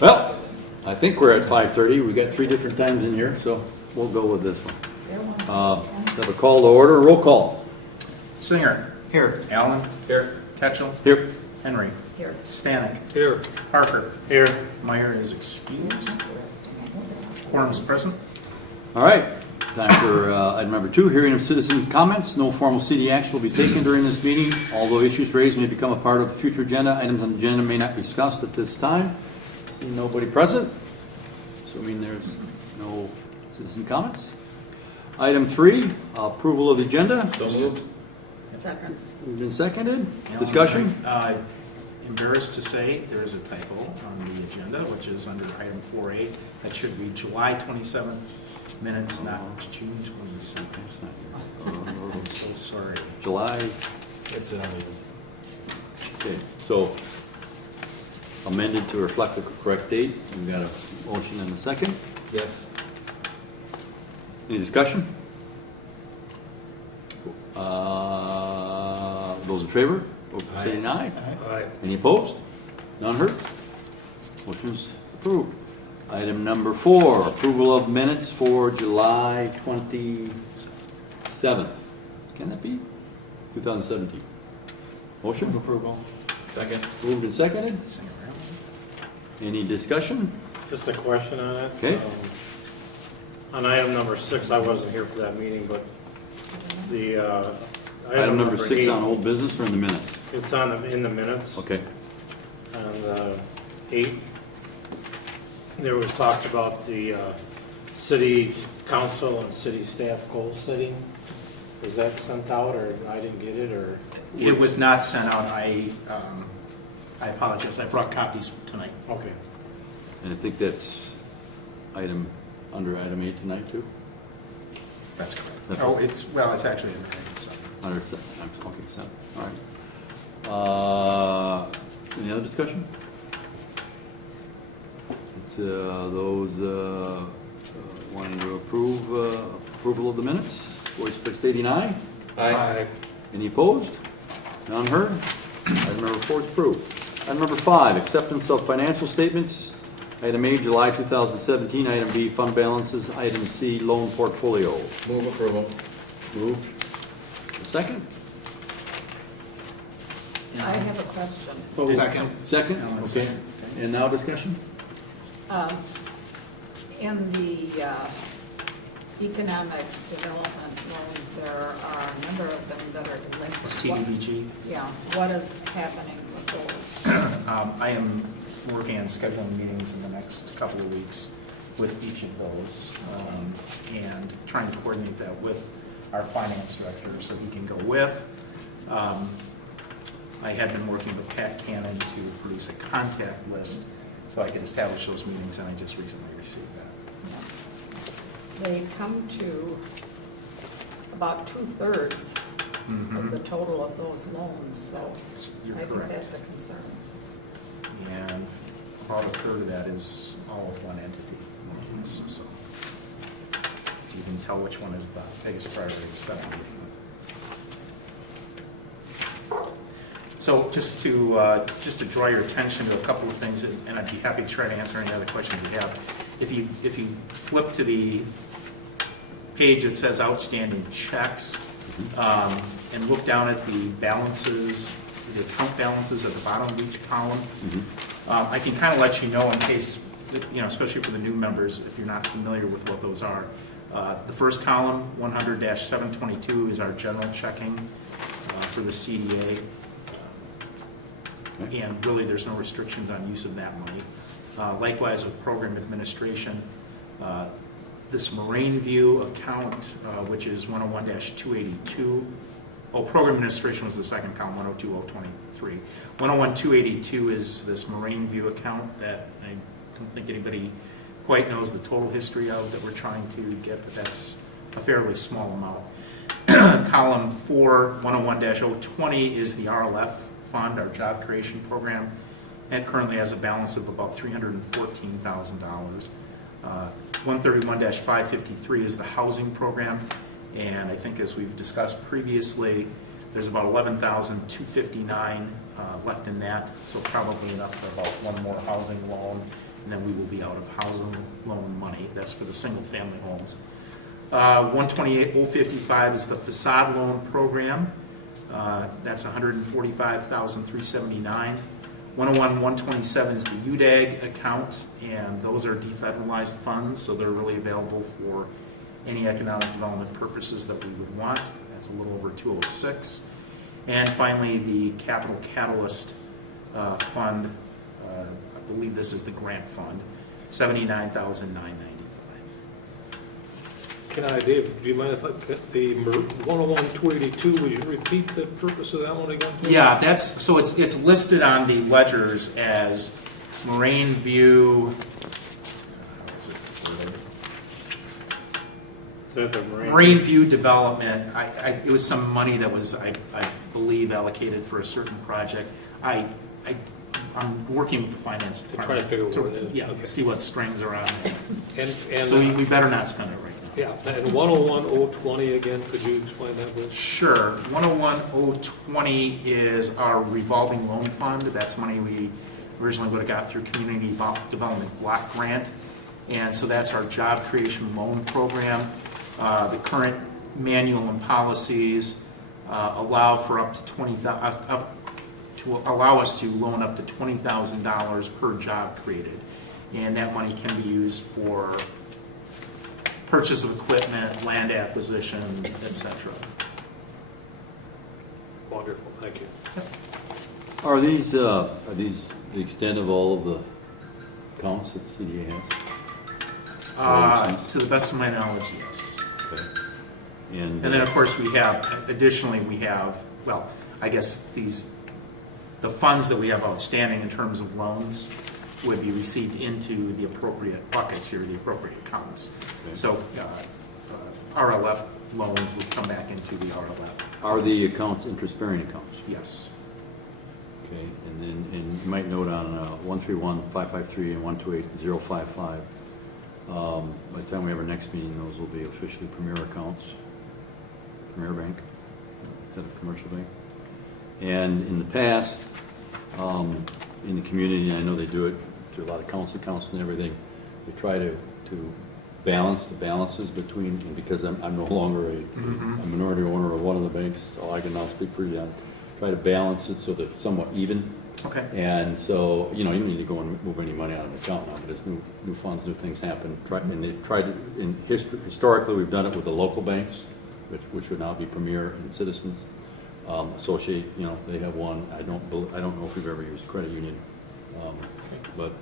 Well, I think we're at 5:30. We got 3 different times in here, so we'll go with this one. Have a call to order. Roll call. Singer. Here. Allen. Here. Ketchel. Here. Henry. Here. Stanek. Here. Parker. Here. Meyer is excused. Quorum is present. All right. Time for item number 2, hearing of citizen comments. No formal CD action will be taken during this meeting. Although issues raised may become a part of future agenda, items on the agenda may not be discussed at this time. See nobody present, assuming there's no citizen comments. Item 3, approval of the agenda. So moved. Second. Moved and seconded. Allen, Discussion? Embarrassed to say, there is a typo on the agenda, which is under item 4A. That should read July 27th minutes, not June 27th. I'm so sorry. July. It's uneven. Okay, so amended to reflect the correct date. We've got a motion and a second. Yes. Any discussion? Those in favor? Vote by saying aye. Aye. Any opposed? None heard? Motion's approved. Item number 4, approval of minutes for July 27th. Can that be? 2017. Motion? Approval. Second. Moved and seconded. Singer. Any discussion? Just a question on it. Okay. On item number 6, I wasn't here for that meeting, but the Item number 6 8, on old business or in the minutes? it's on in the minutes. Okay. On 8, there was talked about the city council and city staff goal setting. Was that sent out, or I didn't get it, or? It was not sent out. I apologize. I brought copies tonight. Okay. And I think that's under item 8 tonight too? That's correct. That's Oh, right. it's actually in the item 7. Under 7, okay, 7, all right. Any other discussion? It's, those wanting to approve approval of the minutes, voice by stating aye. Aye. Any opposed? None heard? Item number 4 is approved. Item number 5, acceptance of financial statements. Item A, July 2017. Item B, fund balances. Item C, loan portfolio. Move approval. Move. Second? I have a question. Second. Second? Allen, Okay. second. And now discussion? In the economic development loans, there are a number of them that are delinquent. The CDBG. Yeah, what is happening with those? I am working on scheduling meetings in the next couple of weeks with each of those and trying to coordinate that with our finance director so he can go with. I had been working with Pat Cannon to produce a contact list so I could establish those meetings, and I just recently received that. They come to about 2/3 of the total of those loans, so You're I think correct. that's a concern. And about a third of that is all of one entity. So you can tell which one is the biggest priority to set a meeting with. So just to draw your attention to a couple of things, and I'd be happy to try to answer any other questions you have. If you flip to the page that says outstanding checks, and look down at the balances, the account balances at the bottom of each column, I can kind of let you know in case, especially for the new members, if you're not familiar with what those are. The first column, 100-722, is our general checking for the CDA. And really, there's no restrictions on use of that money. Likewise, with program administration, this Moraine View account, which is 101-282. Oh, program administration was the second column, 102-023. 101-282 is this Moraine View account that I don't think anybody quite knows the total history of that we're trying to get, but that's a fairly small amount. Column 4, 101-020 is the RLF fund, our job creation program. That currently has a balance of about $314,000. 131-553 is the housing program, and I think as we've discussed previously, there's about $11,259 left in that, so probably enough for about one more housing loan. and then we will be out of housing loan money. That's for the single-family homes. 128,055 is the facade loan program. That's 145,379. 101, 127 is the UDAG account, and those are defederalized funds, so they're really available for any economic development purposes that we would want. That's a little over 206. And finally, the Capital Catalyst Fund, I believe this is the grant fund, 79,995. Can I, Dave, do you mind if I get the 101-282, would you repeat the purpose of that one again? Yeah, so it's listed on the ledgers as Moraine View. How is it? So the Moraine View Development. It was some money that was, I believe, allocated for a certain project. I'm working with the finance To department. try to figure out what it is. Yeah, Okay. see what strings are on it. And So we better not spend it right now. yeah, and 101-020 again, could you explain that, please? Sure. 101-020 is our revolving loan fund. That's money we originally would have got through Community Development Block Grant. And so that's our job creation loan program. The current manual and policies allow for up to allow us to loan up to $20,000 per job created. And that money can be used for purchase of equipment, land acquisition, etc. Wonderful, thank you. Are these the extent of all of the accounts that the CDA has? To the best of my knowledge, yes. Okay. And then, of course, additionally, well, I guess the funds that we have outstanding in terms of loans would be received into the appropriate buckets here, the appropriate accounts. Okay. So RLF loans would come back into the RLF. Are the accounts interest-bearing accounts? Yes. Okay, and you might note on 131-553 and 128-055, by the time we have our next meeting, those will be officially Premier accounts, Premier Bank, instead of Commercial Bank. And in the past, in the community, and I know they do it through a lot of council accounts and everything, they try to balance the balances between, and because I'm no longer a minority owner of one of the banks, so I can now speak freely on, try to balance it so that it's somewhat even. Okay. And so, you don't need to go and move any money out of the account now, but as new funds, new things happen, and they try to, historically, we've done it with the local banks, which would now be Premier and Citizens. Associate, they have one. I don't know if we've ever used credit union, but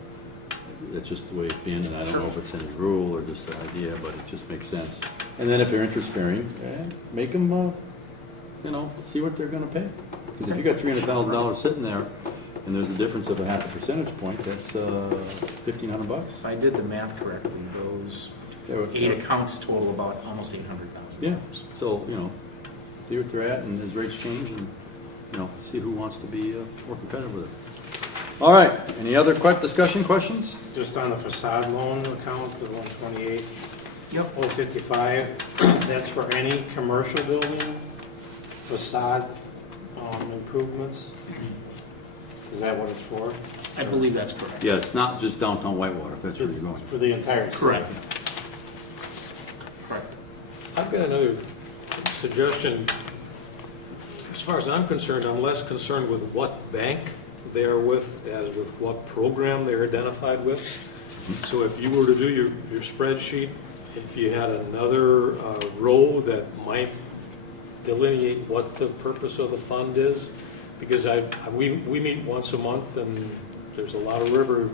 it's just the way it's been, and I don't know if it's any rule or just an idea, but it just makes sense. And then if they're interest bearing, make them, see what they're going to pay. Because if you got $300,000 sitting there, and there's a difference of a half a percentage point, that's $1,500. If I did the math correctly, those 8 accounts total about almost $800,000. Yeah. So see what they're at, and as rates change, and see who wants to be more competitive with it. All right. Any other discussion questions? Just on the facade loan account, the 128. Yep. 055, that's for any commercial building facade improvements? Is that what it's for? I believe that's correct. Yeah, it's not just downtown Whitewater, if that's where you're going. It's for the entire city? Correct. Correct. I've got another suggestion. As far as I'm concerned, I'm less concerned with what bank they're with as with what program they're identified with. So if you were to do your spreadsheet, if you had another row that might delineate what the purpose of the fund is, because we meet once a month, and there's a lot of river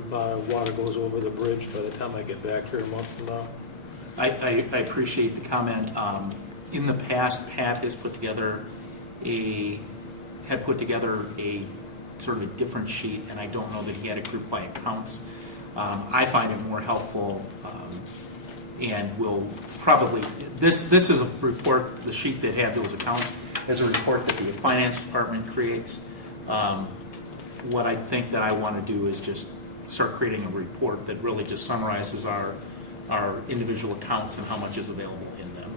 water goes over the bridge by the time I get back here a month from now. I appreciate the comment. In the past, Pat has put together a sort of a different sheet, and I don't know that he had it grouped by accounts. I find it more helpful, and will probably, this is a report, the sheet that had those accounts, as a report that the finance department creates. What I think that I want to do is just start creating a report that really just summarizes our individual accounts and how much is available in them.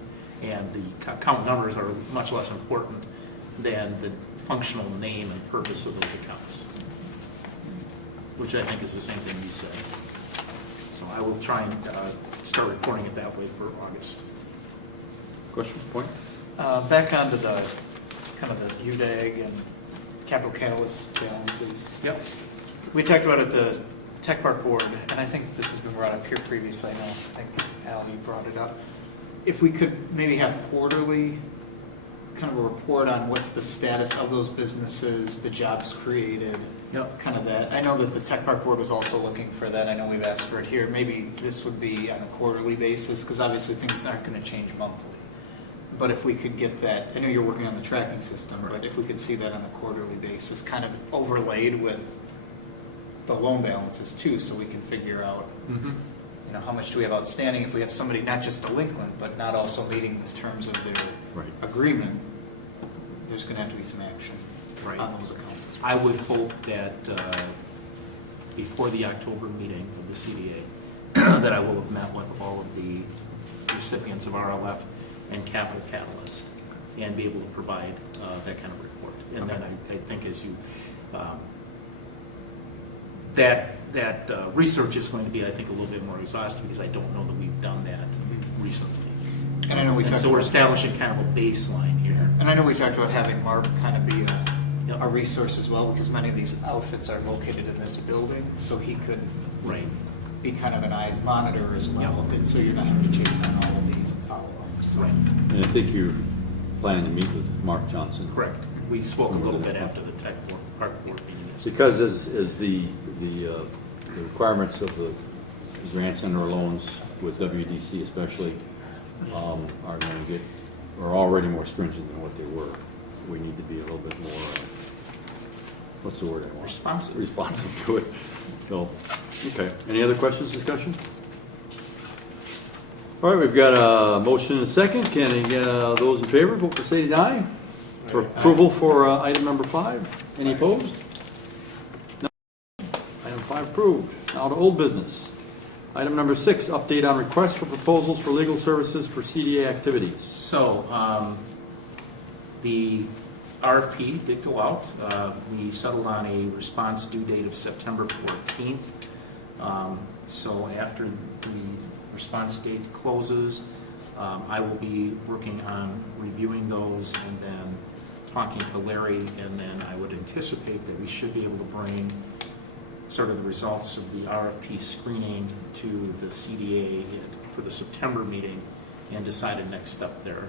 And the account numbers are much less important than the functional name and purpose of those accounts, which I think is the same thing you said. So I will try and start reporting it that way for August. Question, point? Back onto the, kind of the UDAG and capital catalyst balances. Yep. We talked about it at the Tech Park Board, and I think this has been brought up here previously. I know, I think, Al, you brought it up. If we could maybe have quarterly, kind of a report on what's the status of those businesses, the jobs created, Yep. kind of that. I know that the Tech Park Board was also looking for that. I know we've asked for it here. Maybe this would be on a quarterly basis, because obviously things aren't going to change monthly. But if we could get that, I know you're working on the tracking system, but if we could see that on a quarterly basis, kind of overlaid with the loan balances too, so we can figure out, you know, how much do we have outstanding? If we have somebody not just delinquent, but not also meeting the terms of their Right. agreement, there's going to have to be some action Right. on those accounts. I would hope that before the October meeting of the CDA, that I will have met with all of the recipients of RLF and Capital Catalyst and be able to provide that kind of report. And then I think as you, that research is going to be, I think, a little bit more exhaustive because I don't know that we've done that recently. And I know we And talked so we're about, establishing kind of a baseline here. and I know we talked about having Mark kind of be Yep. a resource as well, because many of these outfits are located in this building, so he could Right. be kind of an eyes monitor as well, and so you're not having to chase down all of these and follow up. So. Right. And I think you're planning to meet with Mark Johnson. Correct. We spoke a little bit after the Park Board meeting yesterday. Because as the requirements of the grants and or loans with WDC especially are going to get, are already more stringent than what they were. We need to be a little bit more, what's the word I want? Responsive to it. So, okay. Any other questions, discussion? All right, we've got a motion and a second. Can I get those in favor, vote for say aye. For approval for item number 5. Any opposed? No. Item 5 approved. Now to old business. Item number 6, update on requests for proposals for legal services for CDA activities. So, the RFP did go out. We settled on a response due date of September 14th. So after the response date closes, I will be working on reviewing those and then talking to Larry, and then I would anticipate that we should be able to bring sort of the results of the RFP screening to the CDA for the September meeting and decide a next step there.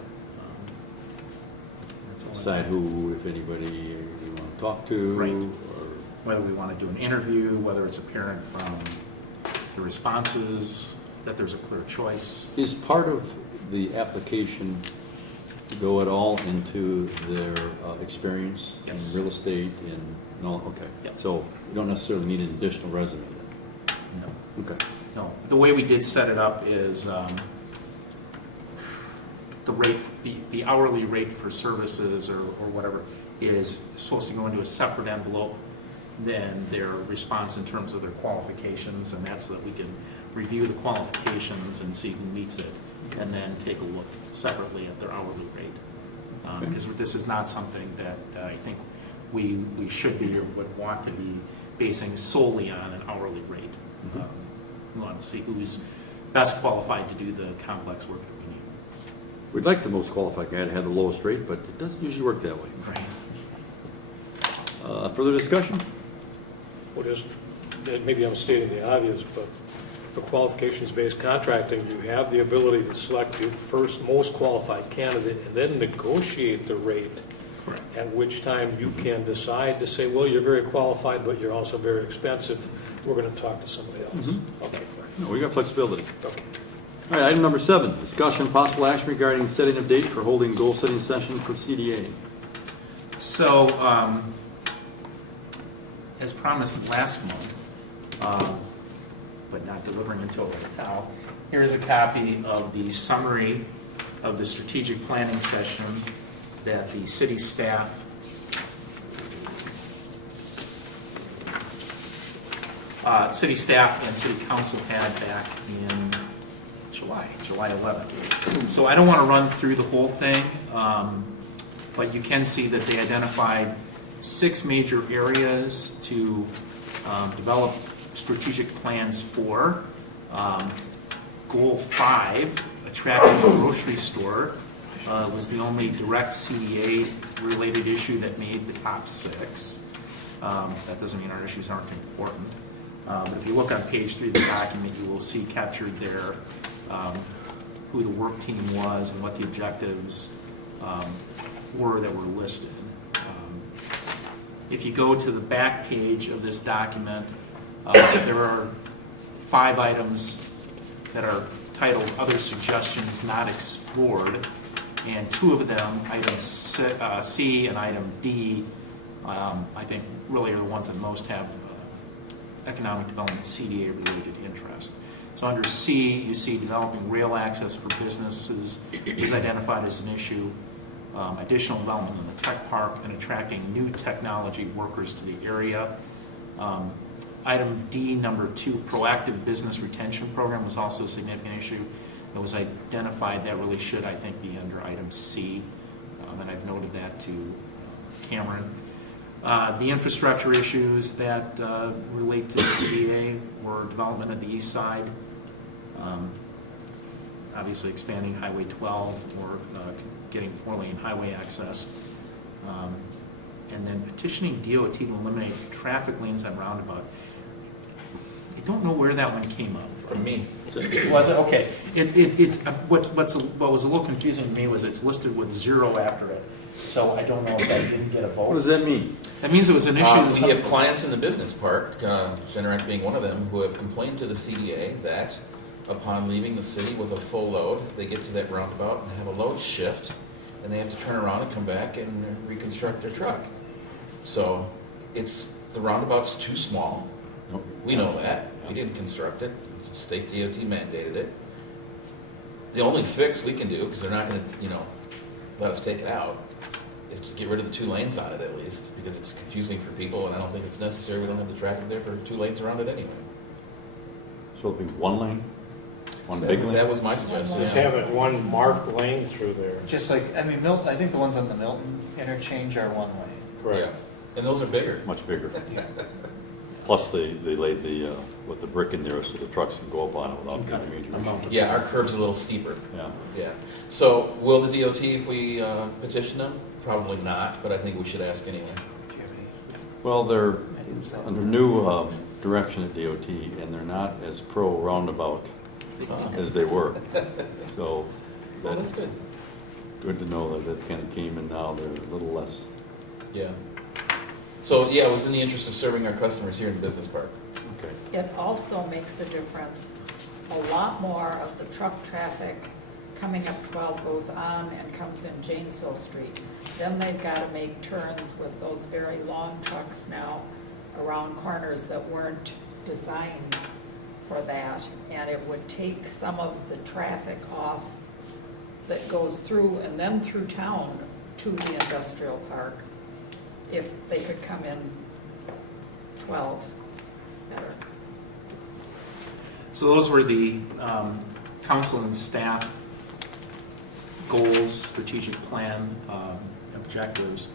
That's all I Decide have. who, if anybody, you want to talk to. Right. Or Whether we want to do an interview, whether it's apparent from the responses that there's a clear choice. is part of the application to go at all into their experience Yes. in real estate and all? Okay. Yep. So you don't necessarily need an additional resume then? No. Okay. No, the way we did set it up is the rate, the hourly rate for services or whatever is supposed to go into a separate envelope than their response in terms of their qualifications, and that's so that we can review the qualifications and see who meets it, and then take a look separately at their hourly rate. Because this is not something that I think we should be or would want to be basing solely on an hourly rate. We want to see who's best qualified to do the complex work that we need. We'd like the most qualified guy to have the lowest rate, but it doesn't usually work that way. Right. Further discussion? What is, maybe I'm stating the obvious, but for qualifications-based contracting, you have the ability to select the first most qualified candidate and then negotiate the rate, Correct. at which time you can decide to say, well, you're very qualified, but you're also very expensive. We're going to talk to somebody else. Okay. No, we got flexibility. Okay. All right, item number 7, discussion possible action regarding setting of date for holding goal-setting session for CDA. So, as promised last month, but not delivering until right now, here is a copy of the summary of the strategic planning session that the city staff and city council had back in July 11th. So I don't want to run through the whole thing, but you can see that they identified 6 major areas to develop strategic plans for. Goal 5, attracting a grocery store, was the only direct CDA-related issue that made the top 6. That doesn't mean our issues aren't important. But if you look on page 3 of the document, you will see captured there who the work team was and what the objectives were that were listed. If you go to the back page of this document, there are 5 items that are titled Other Suggestions Not Explored, and 2 of them, item C and item D, I think really are the ones that most have economic development CDA-related interest. So under C, you see developing rail access for businesses is identified as an issue, additional development in the tech park, and attracting new technology workers to the area. Item D, number 2, proactive business retention program was also a significant issue. It was identified that really should, I think, be under item C, and I've noted that to Cameron. The infrastructure issues that relate to CDA were development of the east side, obviously expanding Highway 12 or getting 4-lane highway access, and then petitioning DOT to eliminate traffic lanes at roundabout. I don't know where that one came up From me. Was it? Okay. What was a little confusing to me was it's listed with 0 after it, so I don't know if that didn't get a vote. What does that mean? That means it was an issue. that We have clients in the business park, Generac being one of them, who have complained to the CDA that upon leaving the city with a full load, they get to that roundabout and have a load shift, and they have to turn around and come back and reconstruct their truck. So the roundabout's too small. We know that. We didn't construct it. The state DOT mandated it. The only fix we can do, because they're not going to, let us take it out, is to get rid of the 2 lanes on it at least, because it's confusing for people, and I don't think it's necessary. We don't have the traffic there for 2 lanes around it anyway. So it'll be 1 lane? One big lane? That was my suggestion. Just yeah. have it one marked lane through there. Just like, Milton, I think the ones on the Milton interchange are 1 way. Correct. And those are bigger. Much bigger. Yeah. Plus they laid with the brick in there so the trucks can go up on it without getting major issues. Yeah, our curb's a little steeper. Yeah. Yeah. So will the DOT, if we petition them? Probably not, but I think we should ask anyway. Do you have any? Well, they're I didn't say. under new direction at DOT, and they're not as pro roundabout as they were. So Well, that's good. good to know that kind of came, and now they're a little less. Yeah. So, yeah, it was in the interest of serving our customers here in the business park. Okay. It also makes a difference. A lot more of the truck traffic coming up 12 goes on and comes in Janesville Street. Then they've got to make turns with those very long trucks now around corners that weren't designed for that. And it would take some of the traffic off that goes through and then through town to the industrial park if they could come in 12 better. So those were the council and staff goals, strategic plan, objectives.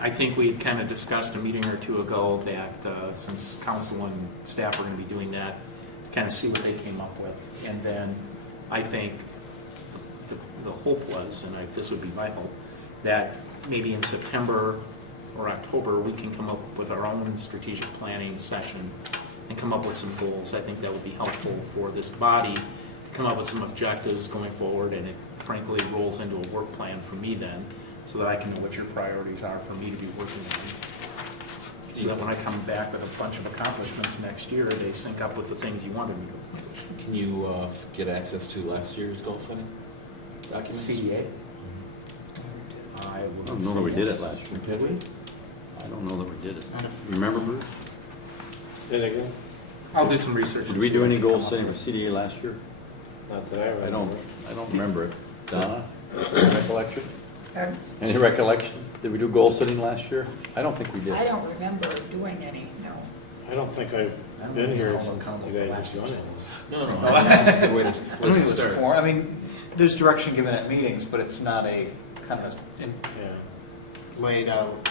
I think we kind of discussed a meeting or 2 ago that since council and staff are going to be doing that, kind of see what they came up with. And then I think the hope was, and this would be my hope, that maybe in September or October, we can come up with our own strategic planning session and come up with some goals. I think that would be helpful for this body to come up with some objectives going forward, and it frankly rolls into a work plan for me then, so that I can know what your priorities are for me to be working on. So that when I come back with a bunch of accomplishments next year, they sync up with the things you wanted me to accomplish. Can you get access to last year's goal setting documents? CDA? I don't know that we did it last year, did we? I don't know that we did it. Remember, Bruce? Say that again? I'll do some research. Did we do any goal setting for CDA last year? Not that I remember. I don't remember it. Donna, any recollection? Pardon? Any recollection? Did we do goal setting last year? I don't think we did. I don't remember doing any, no. I don't think I've been here since you guys have done it. No. That's a good way to I don't think it was start. before, there's direction given at meetings, but it's not a kind of Yeah. laid out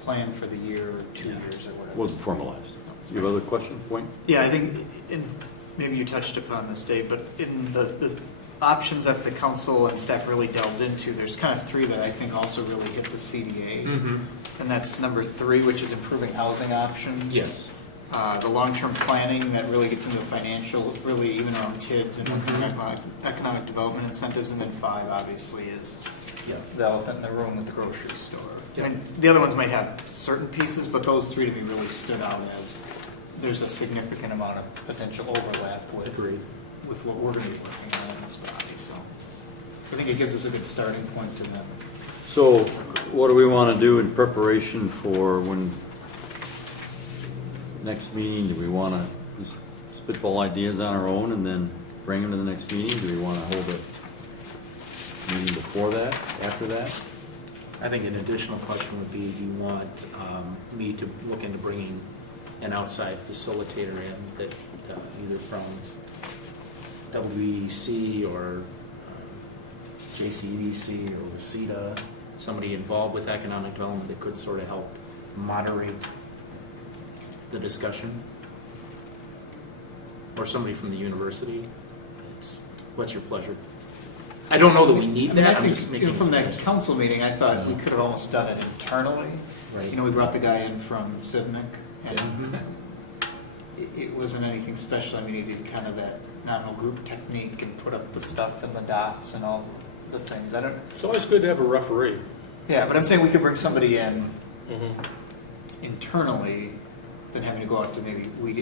plan for the year or 2 years or whatever. Wasn't formalized. You have other question, point? Yeah, I think maybe you touched upon this, Dave, but in the options that the council and staff really delved into, there's kind of three that I think also really hit the CDA. And that's number 3, which is improving housing options. Yes. The long-term planning that really gets into the financial, really even around TIDs and economic development incentives. And then 5, obviously, is Yeah. the elephant in the room with the grocery store. Yep. And the other ones might have certain pieces, but those 3 to me really stood out as there's a significant amount of potential overlap with Agreed. with what we're going to be working on in this body. So I think it gives us a good starting point to them. So what do we want to do in preparation for when next meeting? Do we want to just spitball ideas on our own and then bring them to the next meeting? Do we want to hold a meeting before that, after that? I think an additional question would be, do you want me to look into bringing an outside facilitator in that either from WEC or JCEDC or WCETA, somebody involved with economic development that could sort of help moderate the discussion? Or somebody from the university? What's your pleasure? I don't know that we need I mean, that, I I'm think just making a from that suggestion. council meeting, I thought we could have almost done it internally. Right. You know, we brought the guy in from Civic, and Mhm. it wasn't anything special. I mean, he did kind of that nominal group technique and put up the stuff and the dots and all the things. I don't. It's always good to have a referee. Yeah, but I'm saying we could bring somebody in Mm-hmm. internally than having to go out to maybe with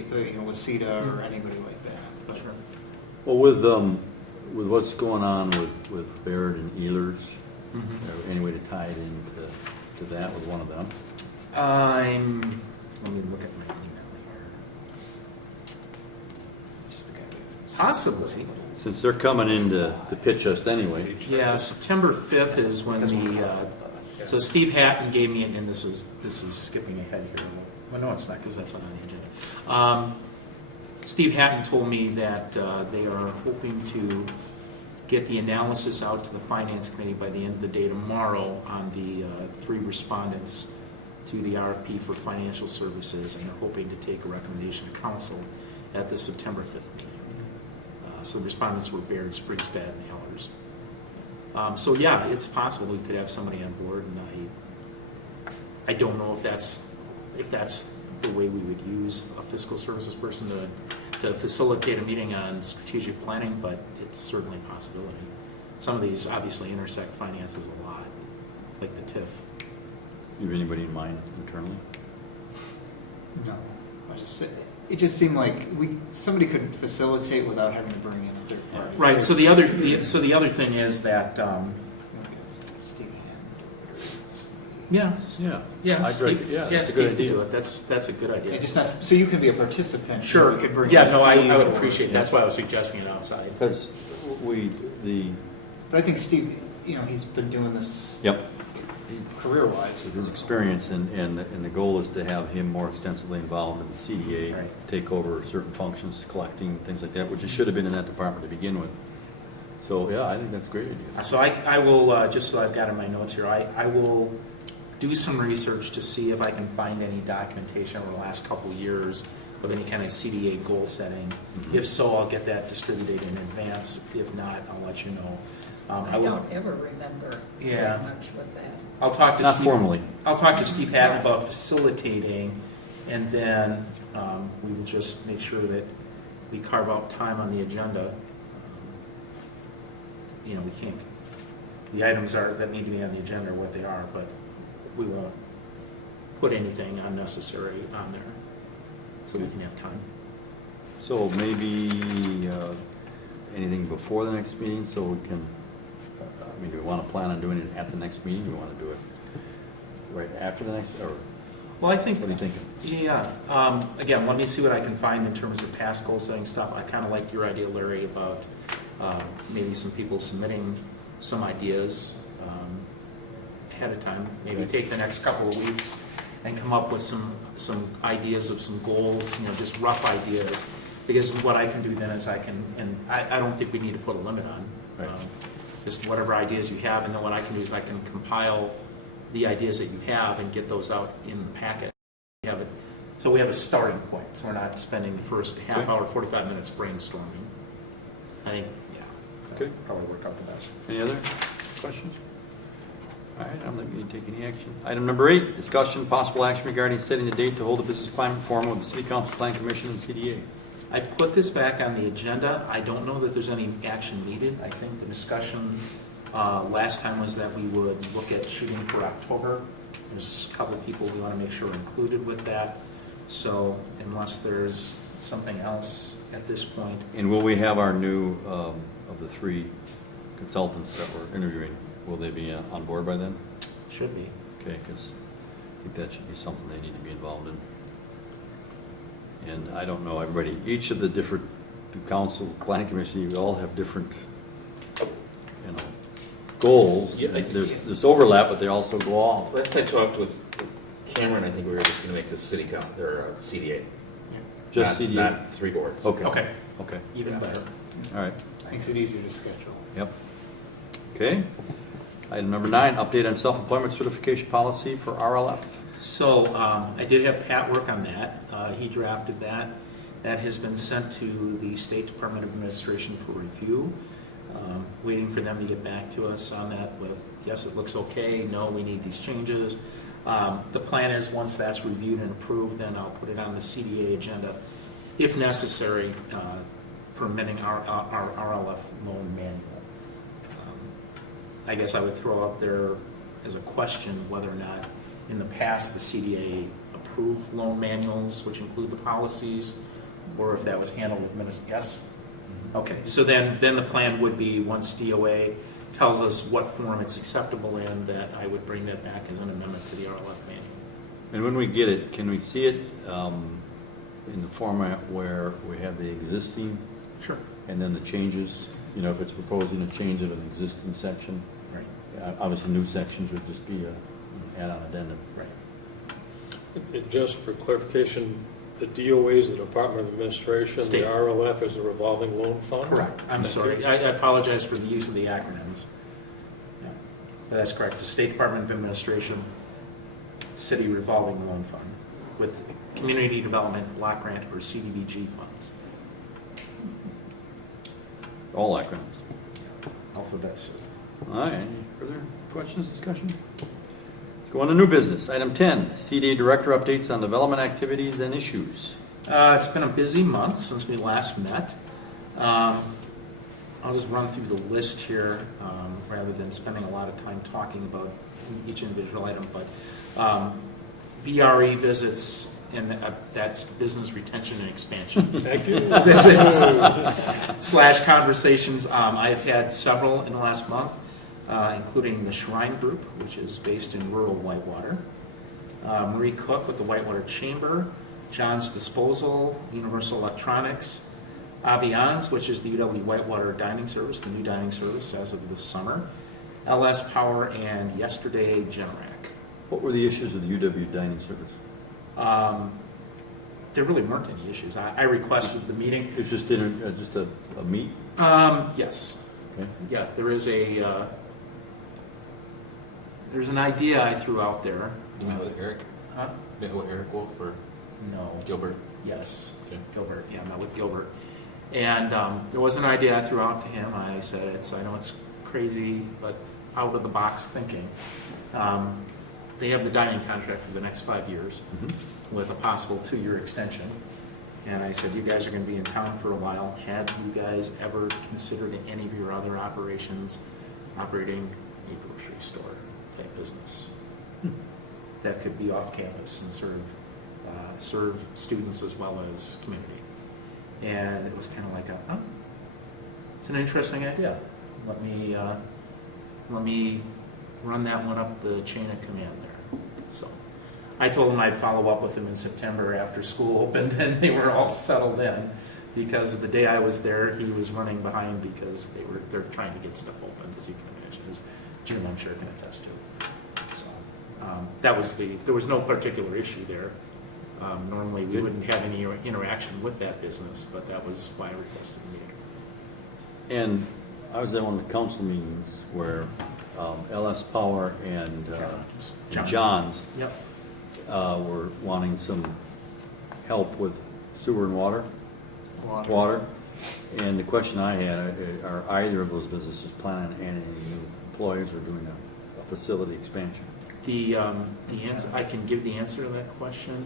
CETA or anybody like that. But Sure. Well, with what's going on with Baird and Ehlers, any way to tie it into to that with one of them? Let me look at my email here. just the guy. Possibly. Since they're coming in to pitch us anyway. Yeah, September 5th is when so Steve Hatton gave me, and this is skipping ahead here. Well, no, it's not, because that's not on the agenda. Steve Hatton told me that they are hoping to get the analysis out to the Finance Committee by the end of the day tomorrow on the 3 respondents to the RFP for financial services, and they're hoping to take a recommendation to council at the September 5th meeting. So the respondents were Baird, Sprigstad, and Ehlers. So yeah, it's possible we could have somebody on board, and I don't know if that's the way we would use a fiscal services person to facilitate a meeting on strategic planning, but it's certainly a possibility. Some of these obviously intersect finances a lot, like the TIF. You have anybody in mind internally? No, it just seemed like somebody could facilitate without having to bring in a third party. Right. So the other thing is that Steve Yeah. yeah, Steve, that's a good Steve could idea. do it. That's a good idea. so you can be a participant. Sure. We could bring Yeah. No, I Steve would or- appreciate it. That's why I was suggesting it outside. Because But I think Steve, he's been doing this yep, career-wise. his experience and the goal is to have him more extensively involved in the CDA, Right. take over certain functions, collecting, things like that, which he should have been in that department to begin with. So, yeah, I think that's a great idea. So I will, just so I've got in my notes here, I will do some research to see if I can find any documentation over the last couple of years of any kind of CDA goal setting. If so, I'll get that distributed in advance. If not, I'll let you know. I will- don't ever remember Yeah. very much with that. I'll talk to Not Steve. formally. I'll talk to Steve Hatton about facilitating, and then we will just make sure that we carve out time on the agenda. We can't, the items that need to be on the agenda are what they are, but we won't put anything unnecessary on there, so we can have time. So maybe anything before the next meeting so we can, do we want to plan on doing it at the next meeting? Do we want to do it right after the next, or Well, I think. what are you thinking? Yeah, again, let me see what I can find in terms of past goal setting stuff. I kind of liked your idea, Larry, about maybe some people submitting some ideas ahead of time. Maybe Okay. take the next couple of weeks and come up with some ideas of some goals, just rough ideas. Because what I can do then is I don't think we need to put a limit on. Right. Just whatever ideas you have, and then what I can do is I can compile the ideas that you have and get those out in the packet. You have it So we have a starting point, so we're not spending the first half Okay. hour, 45 minutes brainstorming. I think, yeah, Okay. that'll probably work out the best. Any other questions? All right, I don't think we need to take any action. Item number 8, discussion, possible action regarding setting the date to hold a business climate forum with the City Council, Plan Commission, and CDA. I put this back on the agenda. I don't know that there's any action needed. I think the discussion last time was that we would look at shooting for October. There's a couple of people we want to make sure are included with that. So unless there's something else at this point, And will we have our new, of the 3 consultants that we're interviewing, will they be on board by then? should be. Okay, because I think that should be something they need to be involved in. And I don't know, everybody, each of the different council, planning commission, you all have different, you know, goals. Yeah, There's overlap, but they also go off. Last I talked with Cameron, I think we were just gonna make this city count, or CDA. Just Not- CDA? Not 3 boards. Okay. Okay, Okay, even better. all right, Makes it easier to schedule. yep. Okay. Item number 9, update on self-employment certification policy for RLF. So I did have Pat work on that. He drafted that. That has been sent to the State Department of Administration for review. Waiting for them to get back to us on that with, yes, it looks okay, no, we need these changes. The plan is, once that's reviewed and approved, then I'll put it on the CDA agenda, if necessary, for amending our RLF loan manual. I guess I would throw out there as a question whether or not, in the past, the CDA approved loan manuals, which include the policies, or if that was handled yes? Okay, so then the plan would be, once DOA tells us what form it's acceptable in, that I would bring that back as an amendment to the RLF manual. And when we get it, can we see it in the format where we have the existing Sure. and then the changes? You know, if it's proposing a change of an existing section, Right, obviously new sections would just be an add-on addendum. right. And just for clarification, the DOA is the Department of Administration, State. the RLF is a revolving loan fund? Correct. I'm sorry. I apologize for the use of the acronyms. Yeah, but that's correct. The State Department of Administration, City Revolving Loan Fund, with Community Development Block Grant or CDBG funds. All acronyms. Alphabets. All right, any further questions, discussion? Let's go on to new business. Item 10, CDA Director updates on development activities and issues. It's been a busy month since we last met. I'll just run through the list here rather than spending a lot of time talking about each individual item. But BRE visits, and that's business retention and expansion. Thank you. Visits / conversations. I've had several in the last month, including the Shrine Group, which is based in rural Whitewater. Marie Cook with the Whitewater Chamber. John's Disposal, Universal Electronics. Aviance, which is the UW Whitewater Dining Service, the new dining service as of this summer. LS Power, and yesterday, Generac. What were the issues of the UW dining service? There really weren't any issues. I requested the meeting. It's just a meet? Yes. Okay. Yeah, there's an idea I threw out there. You met with Eric? Huh? Met with Eric Wolf or No. Gilbert? Yes. Okay. Gilbert, yeah, I met with Gilbert. And there was an idea I threw out to him. I said, I know it's crazy, but out of the box thinking. They have the dining contract for the next 5 years with a possible 2-year extension. And I said, you guys are going to be in town for a while. Have you guys ever considered any of your other operations operating a grocery store type business that could be off campus and serve students as well as community? And it was kind of like it's an interesting idea. Let me run that one up the chain of command there. So I told them I'd follow up with them in September after school opened, and they were all settled in, because the day I was there, he was running behind because they're trying to get stuff opened, as you can imagine, as Jim, I'm sure, can attest to. So there was no particular issue there. Normally, we wouldn't have any interaction with that business, but that was why I requested the meeting. And I was at one of the council meetings where LS Power and John's. John's Yep. were wanting some help with sewer and water. And the question I had, are either of those businesses planning on adding any new employees or doing a facility expansion? The answer, I can give the answer to that question.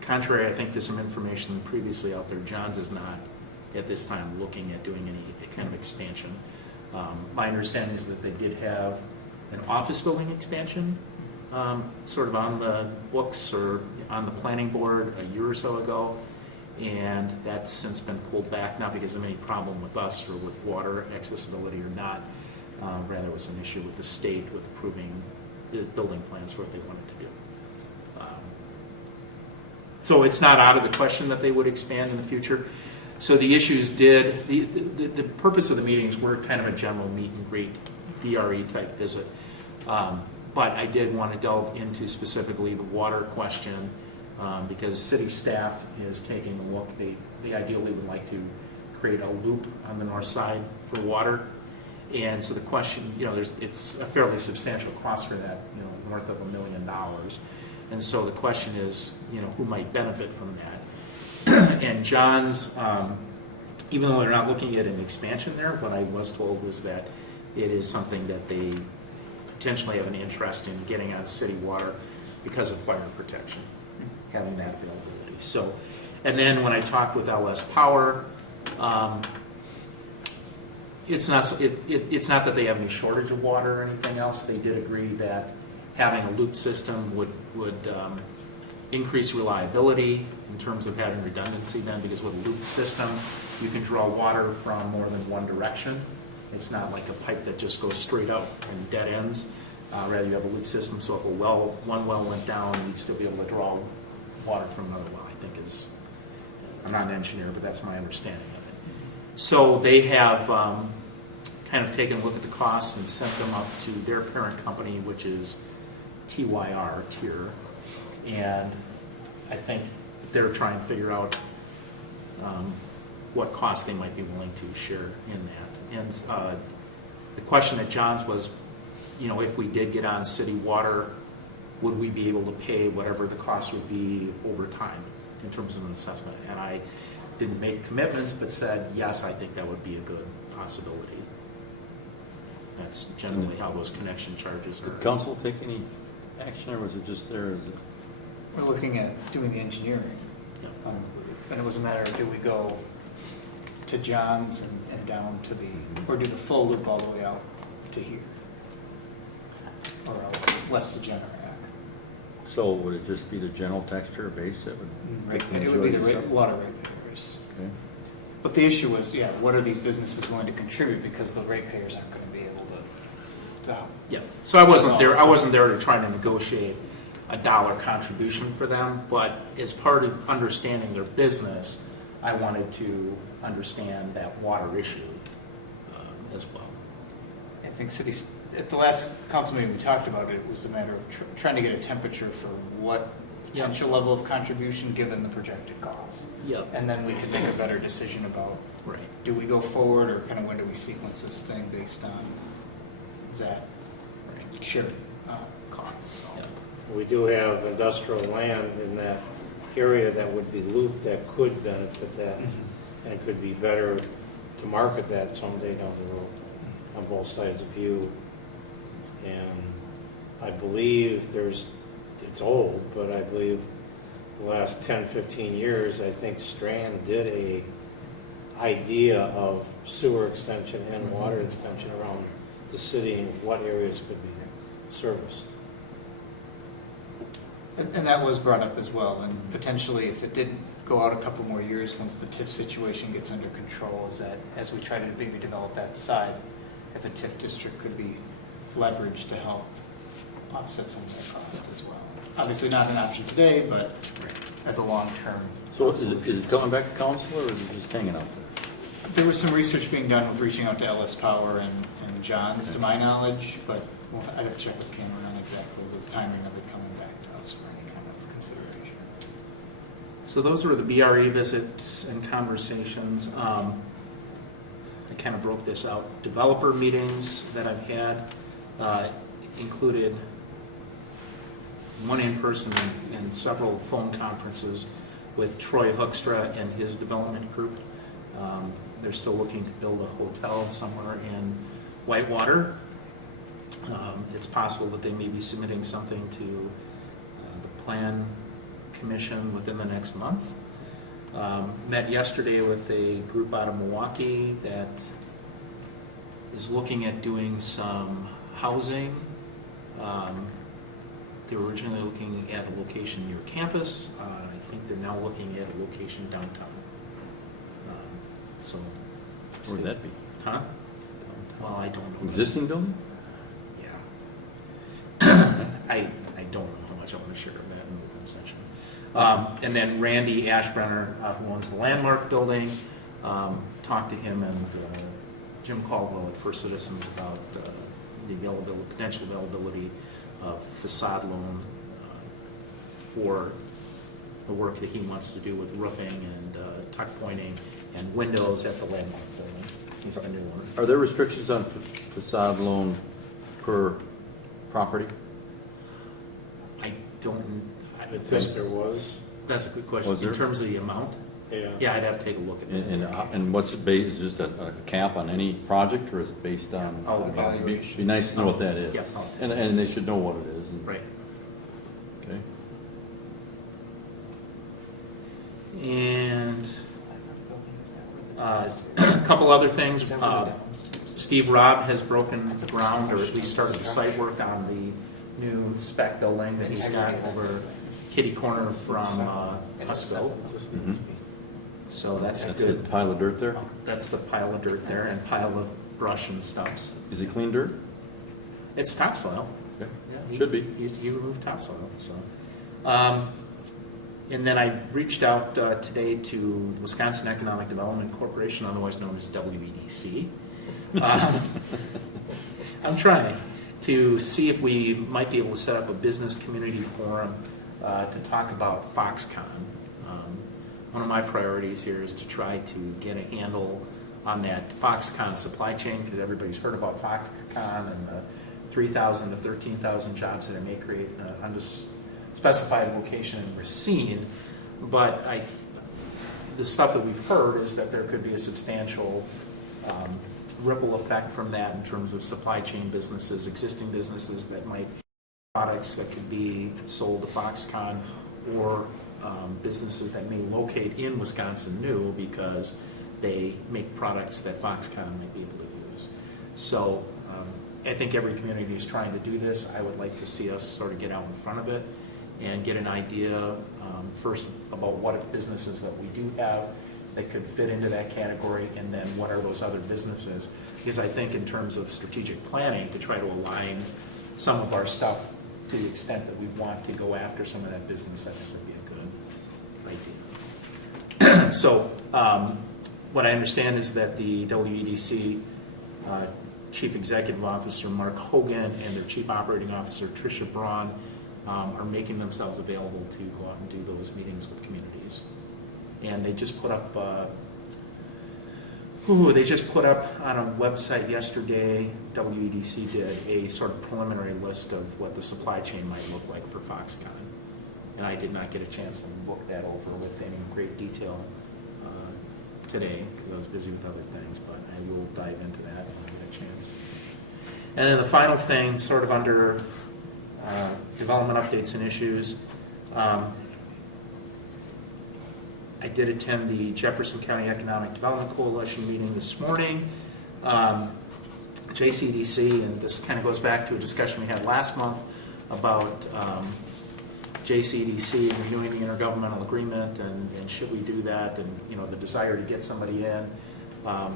Contrary, I think, to some information previously out there, John's is not at this time looking at doing any kind of expansion. My understanding is that they did have an office building expansion sort of on the books or on the planning board a year or so ago, and that's since been pulled back, not because of any problem with us or with water accessibility or not. Rather, it was an issue with the state with approving the building plans for what they wanted to do. So it's not out of the question that they would expand in the future. So the issues did, the purpose of the meetings were kind of a general meet and greet, BRE type visit. But I did want to delve into specifically the water question because city staff is taking a look. They ideally would like to create a loop on the north side for water. And so the question, it's a fairly substantial cost for that, north of $1 million. And so the question is, who might benefit from that? And John's, even though they're not looking at an expansion there, what I was told was that it is something that they potentially have an interest in getting on city water because of fire protection, having that availability. So, and then when I talked with LS Power, it's not that they have any shortage of water or anything else. They did agree that having a loop system would increase reliability in terms of having redundancy then, because with a loop system, you can draw water from more than one direction. It's not like a pipe that just goes straight up and dead ends. Rather, you have a loop system, so if one well went down, you'd still be able to draw water from another well, I think is, I'm not an engineer, but that's my understanding of it. So they have kind of taken a look at the costs and sent them up to their parent company, which is TYR, TIR, and I think they're trying to figure out what costs they might be willing to share in that. And the question at John's was, if we did get on city water, would we be able to pay whatever the cost would be over time in terms of an assessment? And I didn't make commitments, but said, yes, I think that would be a good possibility. That's generally how those connection charges are. Did council take any action, or was it just there? We're looking at doing the engineering. Yeah. And it was a matter of, do we go to John's and down to or do the full loop all the way out to here? Or west of Generac? So would it just be the general taxpayer base that would? It would be the water ratepayers. Okay. But the issue was, what are these businesses willing to contribute, because the ratepayers aren't going to be able to help. Yeah, so I wasn't there. I wasn't there to try to negotiate a dollar contribution for them, but as part of understanding their business, I wanted to understand that water issue as well. I think at the last council meeting we talked about it, it was a matter of trying to get a temperature for what potential level of contribution given the projected costs. Yep. And then we could make a better decision about, Right. do we go forward, or kind of when do we sequence this thing based on that shared costs. So. Yeah. We do have industrial land in that area that would be looped that could benefit that, and it could be better to market that someday down the road on both sides of you. And I believe it's old, but I believe the last 10, 15 years, I think Strand did a idea of sewer extension and water extension around the city and what areas could be serviced. And that was brought up as well, and potentially if it did go out a couple more years once the TIF situation gets under control, is that as we try to maybe develop that side, if a TIF district could be leveraged to help offset some of that cost as well. Obviously not an option today, but as a long-term. So is it coming back to council, or is it just hanging out there? There was some research being done with reaching out to LS Power and John's, to my knowledge, but I'd have to check with Cameron on exactly the timing of it coming back to us for any kind of consideration. So those were the BRE visits and conversations. I kind of broke this out. Developer meetings that I've had included one in person and several phone conferences with Troy Hoekstra and his development group. They're still looking to build a hotel somewhere in Whitewater. It's possible that they may be submitting something to the Plan Commission within the next month. Met yesterday with a group out of Milwaukee that is looking at doing some housing. They were originally looking at a location near campus. I think they're now looking at a location downtown. So. Where'd that be? Huh? Well, I don't know. Existing building? Yeah. I don't know how much I want to share of that in the open section. And then Randy Ashbrenner, who owns the Landmark building, talked to him and Jim Caldwell at First Citizens about the potential availability of facade loan for the work that he wants to do with roofing and tuck pointing and windows at the Landmark building. He's the new one. Are there restrictions on facade loan per property? I don't. I think there was. That's a good question. Was there? In terms of the amount? Yeah. Yeah, I'd have to take a look at it. And what's it based, is it just a cap on any project, or is it based on? I'll Be nice to know what that is. Yeah, I'll take And they should know what it is. and- Right. Okay. And a couple other things. Steve Robb has broken the ground, or at least started the site work on the new spec building that he's got over kitty corner from Husco. Mhm. So that's That's the good. pile of dirt there? That's the pile of dirt there and pile of brush and stumps. Is it clean dirt? It's topsoil. Okay. Yeah, Should be. You remove topsoil, so. And then I reached out today to the Wisconsin Economic Development Corporation, otherwise known as WEDC. I'm trying to see if we might be able to set up a business community forum to talk about Foxconn. One of my priorities here is to try to get a handle on that Foxconn supply chain, because everybody's heard about Foxconn and the 3,000 to 13,000 jobs that it may create on this specified location in Racine. But the stuff that we've heard is that there could be a substantial ripple effect from that in terms of supply chain businesses, existing businesses that might products that could be sold to Foxconn, or businesses that may locate in Wisconsin new because they make products that Foxconn might be able to use. So I think every community is trying to do this. I would like to see us sort of get out in front of it and get an idea first about what businesses that we do have that could fit into that category, and then what are those other businesses. Because I think in terms of strategic planning, to try to align some of our stuff to the extent that we want to go after some of that business, I think would be a good idea. So what I understand is that the WEDC Chief Executive Officer Mark Hogan and their Chief Operating Officer Tricia Braun are making themselves available to go out and do those meetings with communities. And they just put up on a website yesterday, WEDC did a sort of preliminary list of what the supply chain might look like for Foxconn. And I did not get a chance to look that over with any great detail today, because I was busy with other things, but I will dive into that when I get a chance. And then the final thing, sort of under development updates and issues, I did attend the Jefferson County Economic Development Coalition meeting this morning. JCDC, and this kind of goes back to a discussion we had last month about JCDC renewing the intergovernmental agreement, and should we do that, and the desire to get somebody in, to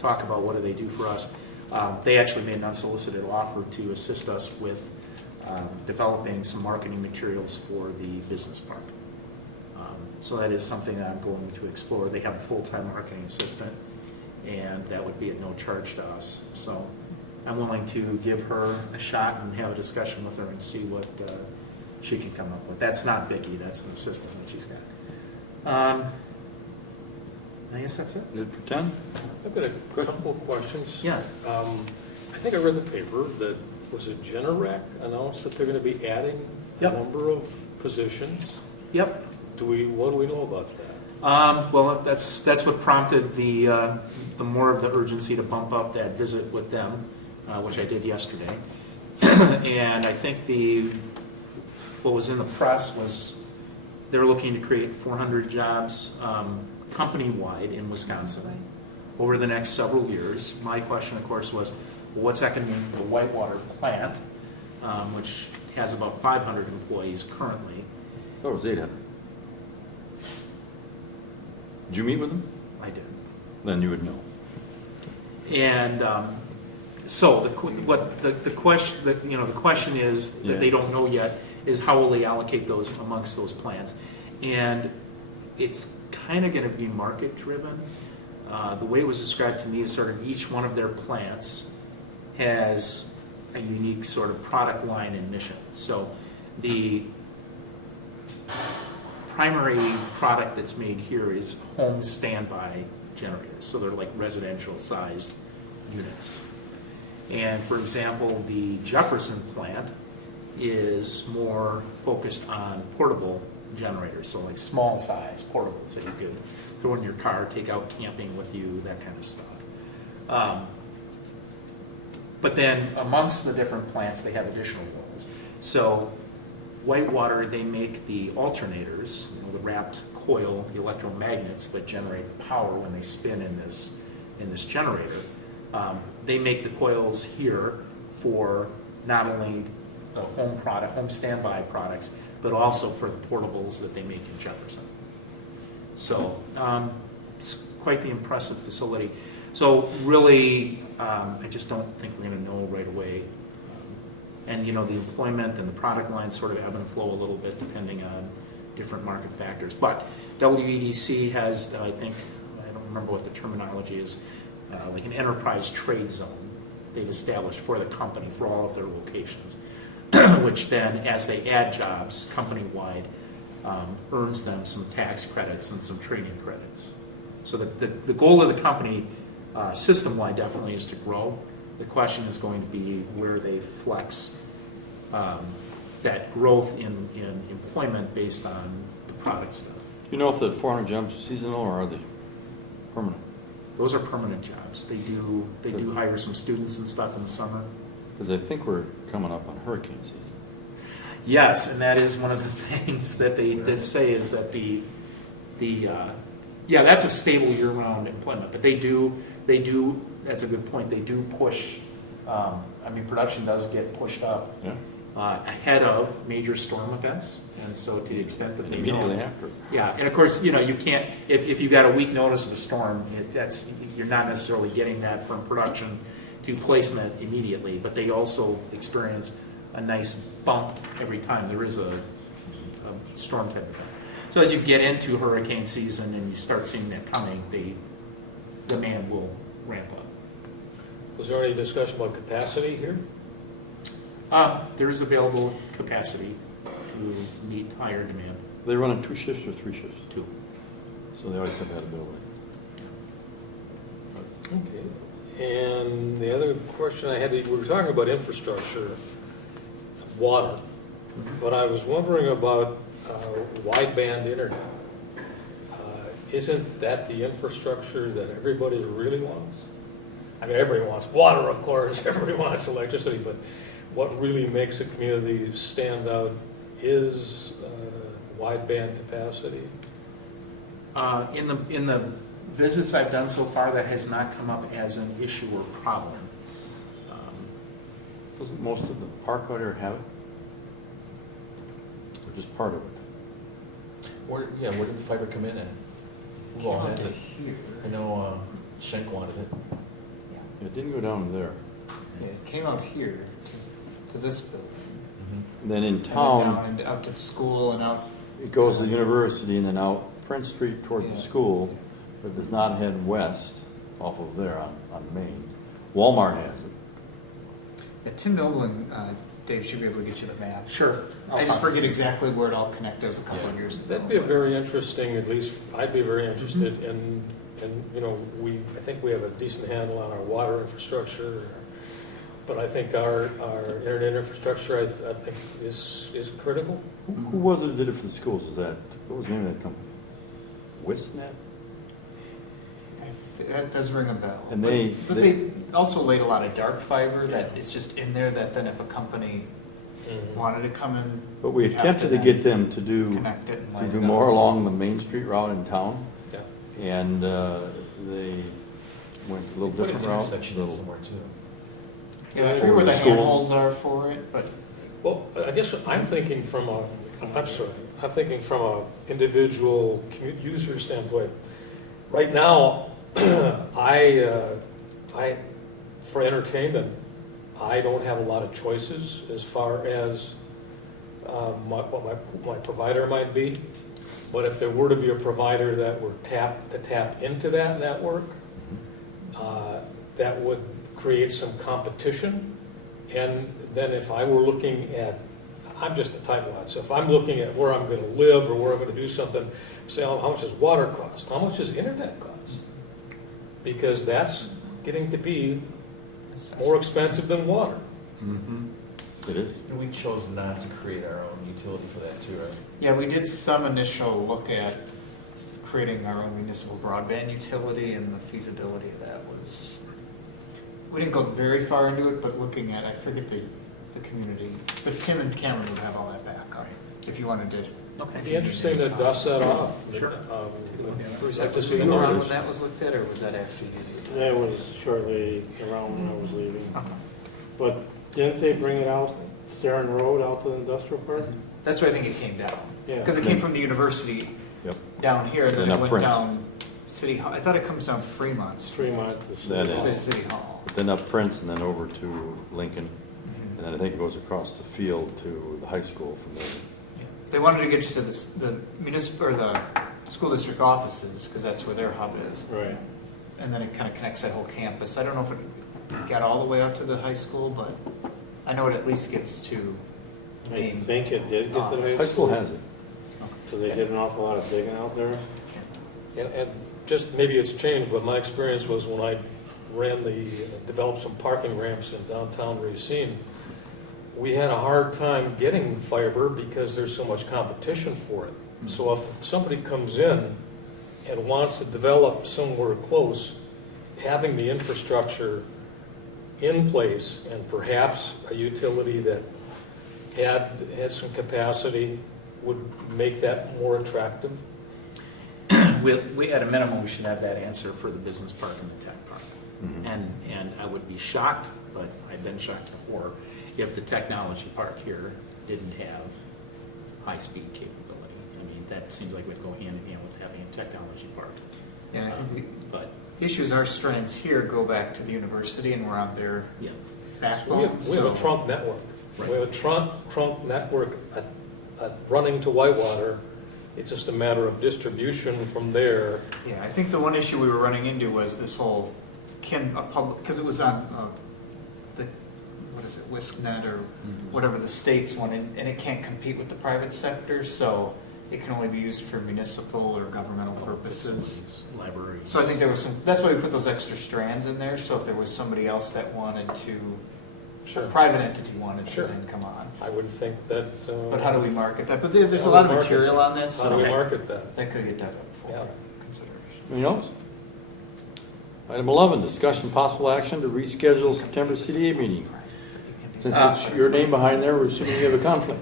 talk about what do they do for us. They actually made an unsolicited offer to assist us with developing some marketing materials for the business park. So that is something that I'm going to explore. They have a full-time marketing assistant, and that would be at no charge to us. So I'm willing to give her a shot and have a discussion with her and see what she can come up with. That's not Vicki, that's an assistant that she's got. I guess that's it. Good for 10? I've got a couple of questions. Yeah. I think I read in the paper that Was it Generac announced that they're going to be adding a Yep. number of positions? Yep. What do we know about that? Well, that's what prompted the more of the urgency to bump up that visit with them, which I did yesterday. And I think what was in the press was they're looking to create 400 jobs company-wide in Wisconsin over the next several years. My question, of course, was, well, what's that going to mean for the Whitewater plant, which has about 500 employees currently? That was 800. Did you meet with them? I did. Then you would know. And so the question is that they don't know yet is how will they allocate those amongst those plants, and it's kind of going to be market driven. The way it was described to me is sort of each one of their plants has a unique sort of product line and mission. So the primary product that's made here is home standby generators. So they're like residential sized units. And for example, the Jefferson plant is more focused on portable generators. So like small size portables that you could throw in your car, take out camping with you, that kind of stuff. But then amongst the different plants, they have additional roles. So Whitewater, they make the alternators, the wrapped coil, the electromagnets that generate power when they spin in this generator. They make the coils here for not only the home standby products, but also for the portables that they make in Jefferson. So it's quite the impressive facility. So really, I just don't think we're going to know right away. And the employment and the product lines sort of ebb and flow a little bit depending on different market factors. But WEDC has, I think, I don't remember what the terminology is, like an enterprise trade zone they've established for the company for all of their locations, which then, as they add jobs company-wide, earns them some tax credits and some training credits. So the goal of the company system-wide definitely is to grow. The question is going to be where they flex that growth in employment based on the product stuff. Do you know if the 400 jobs are seasonal or are they permanent? Those are permanent jobs. They do hire some students and stuff in the summer. Because I think we're coming up on hurricane season. Yes, and that is one of the things that they did say is that that's a stable year-round employment. But they do. That's a good point. They do push. Production does get pushed up ahead of major storm events, and so to the extent that And they immediately know, after. yeah, and of course, you can't if you got a week notice of a storm, you're not necessarily getting that from production to placement immediately. But they also experience a nice bump every time there is a storm type event. So as you get into hurricane season and you start seeing that coming, the demand will ramp up. Was there any discussion about capacity here? There is available capacity to meet higher demand. They run in 2 shifts or 3 shifts? 2. So they always have that ability. Okay. And the other question I had, we were talking about infrastructure, water, but I was wondering about wideband internet. Isn't that the infrastructure that everybody really wants? I mean, everybody wants water, of course, everybody wants electricity, but what really makes a community stand out is wideband capacity. In the visits I've done so far, that has not come up as an issue or problem. Doesn't most of the park out here have it? Or just part of it? Where did the fiber come in at? Who all has it? Here. I know Schenck wanted it. It didn't go down there. Yeah, it came out here to this building. And then in And then town, down and out to the school and out. it goes to the university and then out Prince Street toward the Yeah. school, but does not head west off of there on Main. Walmart has it. Yeah, Tim Nobling, Dave should be able to get you the map. Sure. I just forget exactly where it all connected. It was a couple of years ago. That'd be a very interesting, at least I'd be very interested in, I think we have a decent handle on our water infrastructure, But I think our internet infrastructure, I think, is critical. Who was it that did it for the schools? Was that, what was the name of that company? Wistnet? That does ring a bell. And But they also laid a lot of dark fiber that is just in there that then if a company wanted to come in. But we you'd have attempted to then get them to do Connect it and light it up. more along the Main Street route in town, Yeah. and they went a little Put an different route. intersection in somewhere too. Yeah, I forget where the Schools. handholds are for it, but Well, I guess I'm thinking from a individual user standpoint. Right now, for entertainment, I don't have a lot of choices as far as what my provider might be. But if there were to be a provider that were to tap into that network, that would create some competition. And then if I were looking at, I'm just a tightwad, so if I'm looking at where I'm going to live or where I'm going to do something, say, how much does water cost? How much does internet cost? Because that's getting to be more expensive than water. Mm-hmm. It is. And we chose not to create our own utility for that too, right? yeah, we did some initial look at creating our own municipal broadband utility, and the feasibility of that was, we didn't go very far into it, but looking at, I forget the community, but Tim and Cameron would have all that backup if you wanted to. It'd be interesting to dust that off. Sure. Bruce, Was like to see the you around when numbers. that was looked at, or was that after you did? That was shortly around when I was leaving. Uh-huh. But didn't they bring it out, Starin Road, out to the industrial park? That's where I think it came down. Yeah. Because it came from the university Yep. down here, then Then it up went Prince. down City Hall. I thought it comes down Fremont Street. Fremont to That City is. Hall. City Hall. But then up Prince and then over to Lincoln, Mhm. and then I think it goes across the field to the high school from there. Yeah. They wanted to get you to the municipal, or the school district offices, because that's where their hub is. Right. And then it kind of connects that whole campus. I don't know if it got all the way out to the high school, but I know it at least gets to I main. think it did get to the High school has it. because they did an awful lot of digging out there. And just, maybe it's changed, but my experience was when I developed some parking ramps in downtown Racine, we had a hard time getting fiber because there's so much competition for it. So if somebody comes in and wants to develop somewhere close, having the infrastructure in place and perhaps a utility that had some capacity would make that more attractive. We, at a minimum, we should have that answer for the business park and the tech park. Mhm. And I would be shocked, but I've been shocked before, if the technology park here didn't have high-speed capability. I mean, that seems like it would go hand in hand with having a technology park. Yeah, I think But, the issue is our strands here go back to the university, and we're on their yeah, backbone. We have so- a trunk network. Right. We have a trunk network running to Whitewater. It's just a matter of distribution from there. Yeah, I think the one issue we were running into was this whole, can a public, because it was on the, what is it, WISCNet or whatever the states wanted, and it can't compete with the private sector, so it can only be used for municipal or governmental purposes. libraries. So I think there was some, that's why we put those extra strands in there, so if there was somebody else that wanted to, a private entity wanted to Sure. then come on. I would think that. But how do we market that? But there's How a do lot we of market material on that, How do we so market that? that could get dug up for Yeah. consideration. Anything else? Item 11, discussion possible action to reschedule September CDA meeting. Since it's your name behind there, we're assuming you have a conflict.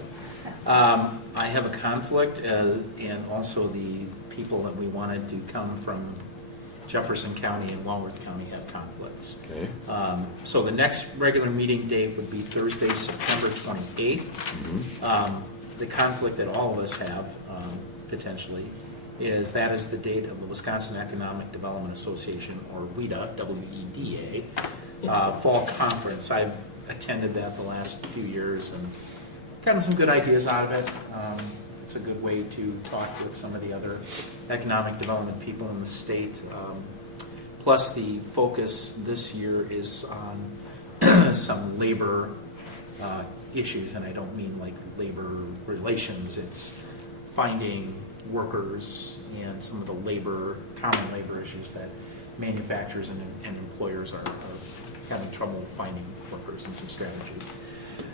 I have a conflict, and also the people that we wanted to come from Jefferson County and Walworth County have conflicts. Okay. So the next regular meeting date would be Thursday, September 28th. Mhm. The conflict that all of us have, potentially, is that is the date of the Wisconsin Economic Development Association, or WEDA, W-E-D-A, fall conference. I've attended that the last few years and gotten some good ideas out of it. It's a good way to talk with some of the other economic development people in the state. Plus, the focus this year is on some labor issues, and I don't mean like labor relations. It's finding workers and some of the common labor issues that manufacturers and employers are having trouble finding workers and some strategies.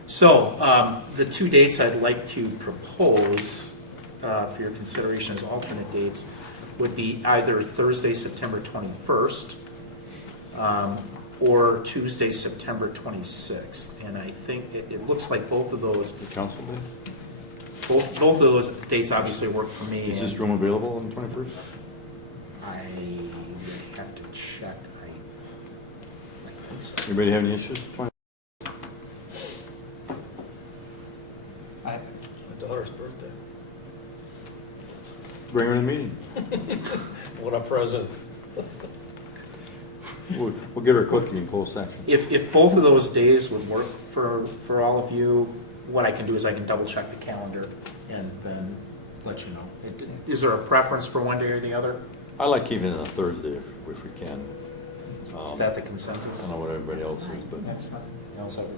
So the two dates I'd like to propose for your consideration as alternate dates would be either Thursday, September 21st, or Tuesday, September 26th. And I think it looks like both of those, The council day? both of those dates obviously work for me. Is this and room available on the 21st? I would have to check. I think so. Anybody have any issues? I- My daughter's birthday. Bring her to the meeting. What a present. We'll get her a cookie in closed session. If both of those days would work for all of you, what I can do is I can double check the calendar and then let you know. Is there a preference for one day or the other? I like keeping it on Thursday if we can. Is that the consensus? I don't know what everybody else is, but That's fine. Al's that work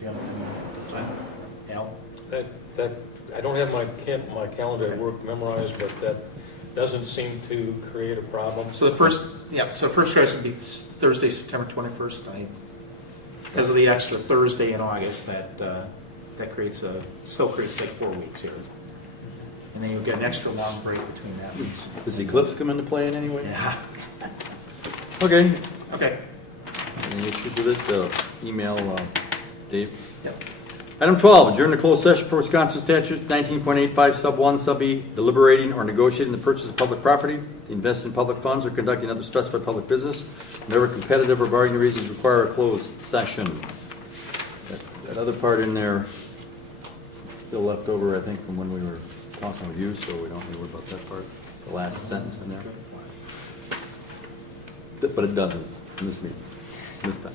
for you? Jim? Al? That, I don't have my calendar at work memorized, but that doesn't seem to create a problem. So first choice would be Thursday, September 21st. Because of the extra Thursday in August, that still creates like 4 weeks here. And then you'll get an extra long break between that. does Eclipse come into play in any way? Yeah. Okay. Okay. Any issues with it? Email Dave. Yep. Item 12, adjourn to closed session per Wisconsin statute 19.85 sub 1 sub e, deliberating or negotiating the purchase of public property, invest in public funds, or conducting other specified public business. Whenever competitive or bargaining reasons require a closed session. That other part in there still left over, I think, from when we were talking with you, so we don't need to worry about that part, the last sentence in there. But it doesn't in this meeting, this time.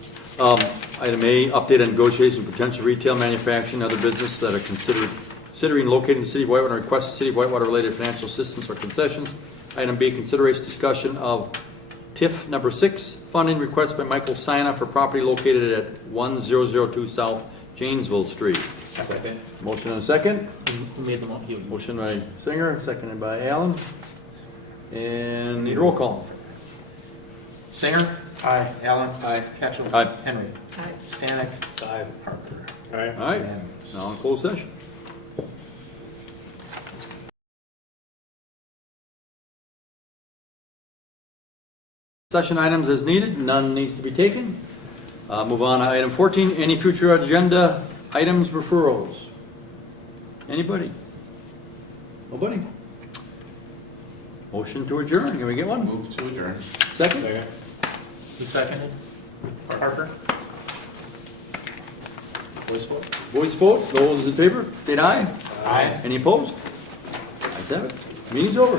Item A, update on negotiations with potential retail, manufacturing, and other business that are considering locating in the city of Whitewater and request the city of Whitewater related financial assistance or concessions. Item B, consideration discussion of TIF number 6, funding request by Michael Sina for property located at 1002 South Janesville Street. Second. Motion and a second. Who made the motion? Motion by Singer, seconded by Allen. And need a roll call. Singer? Aye. Allen? Aye. Ketchel? Aye. Henry? Aye. Stanek? Aye. Parker? All right, Unanimous. now in closed session. Session items as needed, none needs to be taken. Move on to item 14, any future agenda items referrals? Anybody? Nobody? Motion to adjourn, can we get one? Move to adjourn. Second? Who seconded? Parker? Voice vote? Voice vote, those in favor, state aye. Aye. Any opposed? Ayes have it. Meeting's over.